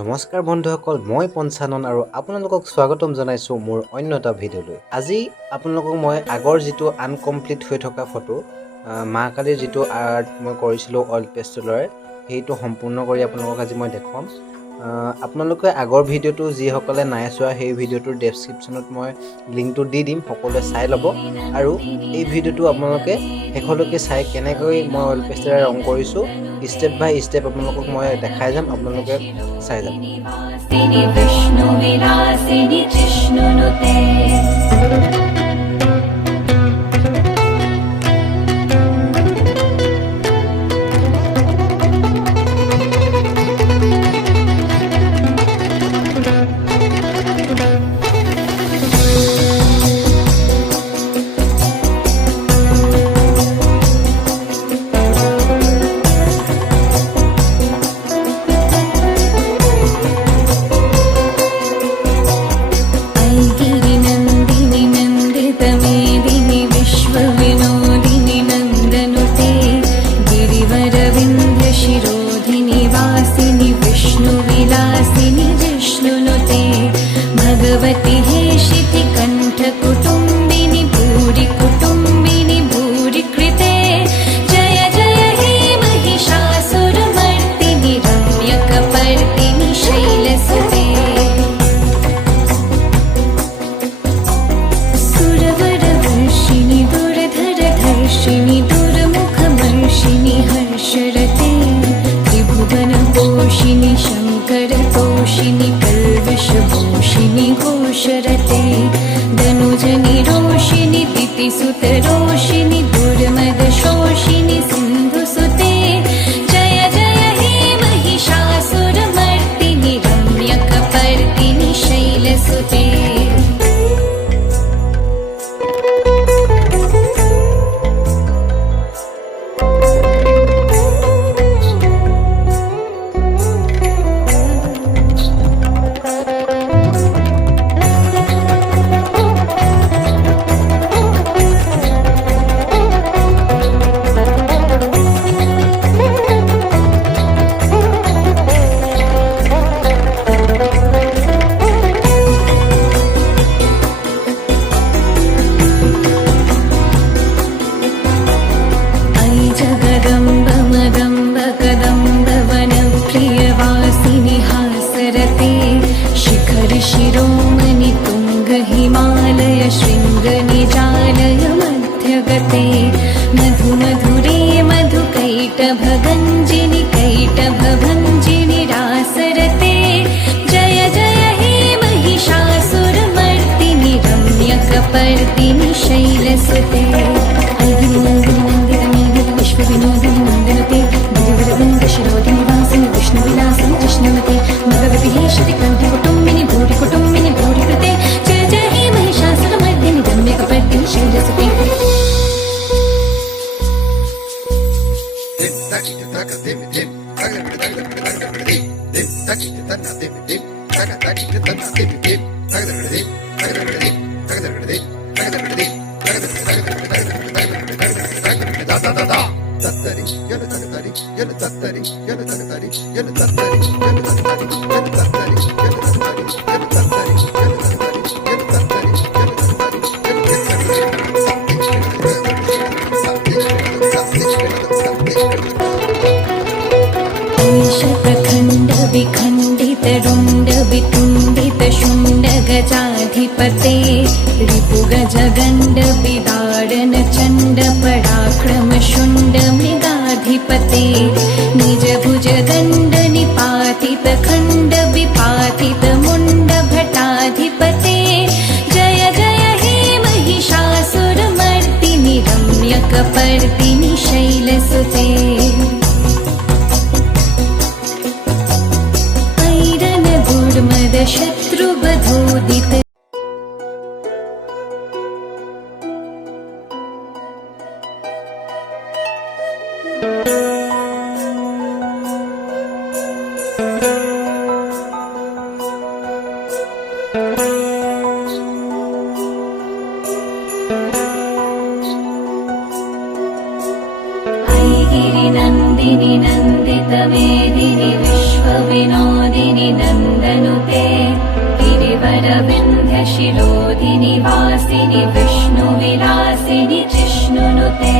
নমস্কাৰ বন্ধুসকল, মই পঞ্চানন আৰু আপোনালোকক স্বাগতম জনাইছোঁ মোৰ অন্য এটা ভিডিঅ'লৈ। আজি আপোনালোকক মই আগৰ যিটো আনকমপ্লিট হৈ থকা ফটো, মা কালীৰ যিটো আৰ্ট মই কৰিছিলোঁ অইল পেষ্টেলৰে, সেইটো সম্পূৰ্ণ কৰি আপোনালোকক আজি মই দেখুৱাম। আপোনালোকে আগৰ ভিডিঅ'টো যিসকলে নাই চোৱা সেই ভিডিঅ'টোৰ ডেছক্ৰিপশ্যনত মই লিংকটো দি দিম, সকলোৱে চাই ল'ব। আৰু এই ভিডিঅ'টো আপোনালোকে শেষলৈকে চাই কেনেকৈ মই অইল পেষ্টেলেৰে ৰং কৰিছোঁ ষ্টেপ বাই ষ্টেপ আপোনালোকক মই দেখাই যাম, আপোনালোকে চাই যাম। भगवती हे शितिकण्ठ कुटुम्बिनि भूरि कुटुम्बिनि भूरि कृते जय जय हे महिषासुरमर्दिनि रम्यकपर्दिनि शैलसुते सुरवरवर्षिणि दुर्धरधर्षिणि दुर्मुखमर्षिणि हर्षरते त्रिभुवनपोषिणि शङ्करतोषिणि कल्विषभूषिणि घोषरते धनुजनि रोषिणि दितिसुतरोषिणि दुर्मदशोषिणि सिन्धुसुते जय जय हे महिषासुरमर्दिनि रम्यकपर्दिनि शैलसुते शिरोमणि तुंग हिमालय शृंग निजालय मध्यगते मधु मधुरे मधुकैटभगञ्जिनि कैटभभञ्जिनि रासरते जय जय हे महिषासुरमर्दिनि रम्यकपर्दिनि शैलसुते विश्वविनोदिनि नन्दनते गिरिवरवृन्दशिरोधिनि वासिनि विष्णुविलासिनि कृष्णवते भगवति हे शितिकण्ठ कुटुम्बिनि भूरि कुटुम्बिनि भूरि कृते जय जय हे महिषासुरमर्दिनि रम्यकपर्दिनि शैलसुते विखण्डित रुण्ड वितुण्डित शुण्ड गजाधिपते रिपुगजगण्ड विदारण चण्ड पराक्रम शुण्ड मृगाधिपते निज भुज दण्ड निपातित खण्ड विपातित मुण्ड भटाधिपते जय जय हे महिषासुरमर्दिनि रम्यकपर्दिनि शैलसुते शत्रुवधोदित गिरिनन्दिनि नन्दितमेदिनि विश्वविनोदिनि विनोदिनि नन्दनुते गिरिवरविन्ध्यशिरोधिनि वासिनि विष्णुविलासिनि जिष्णुनुते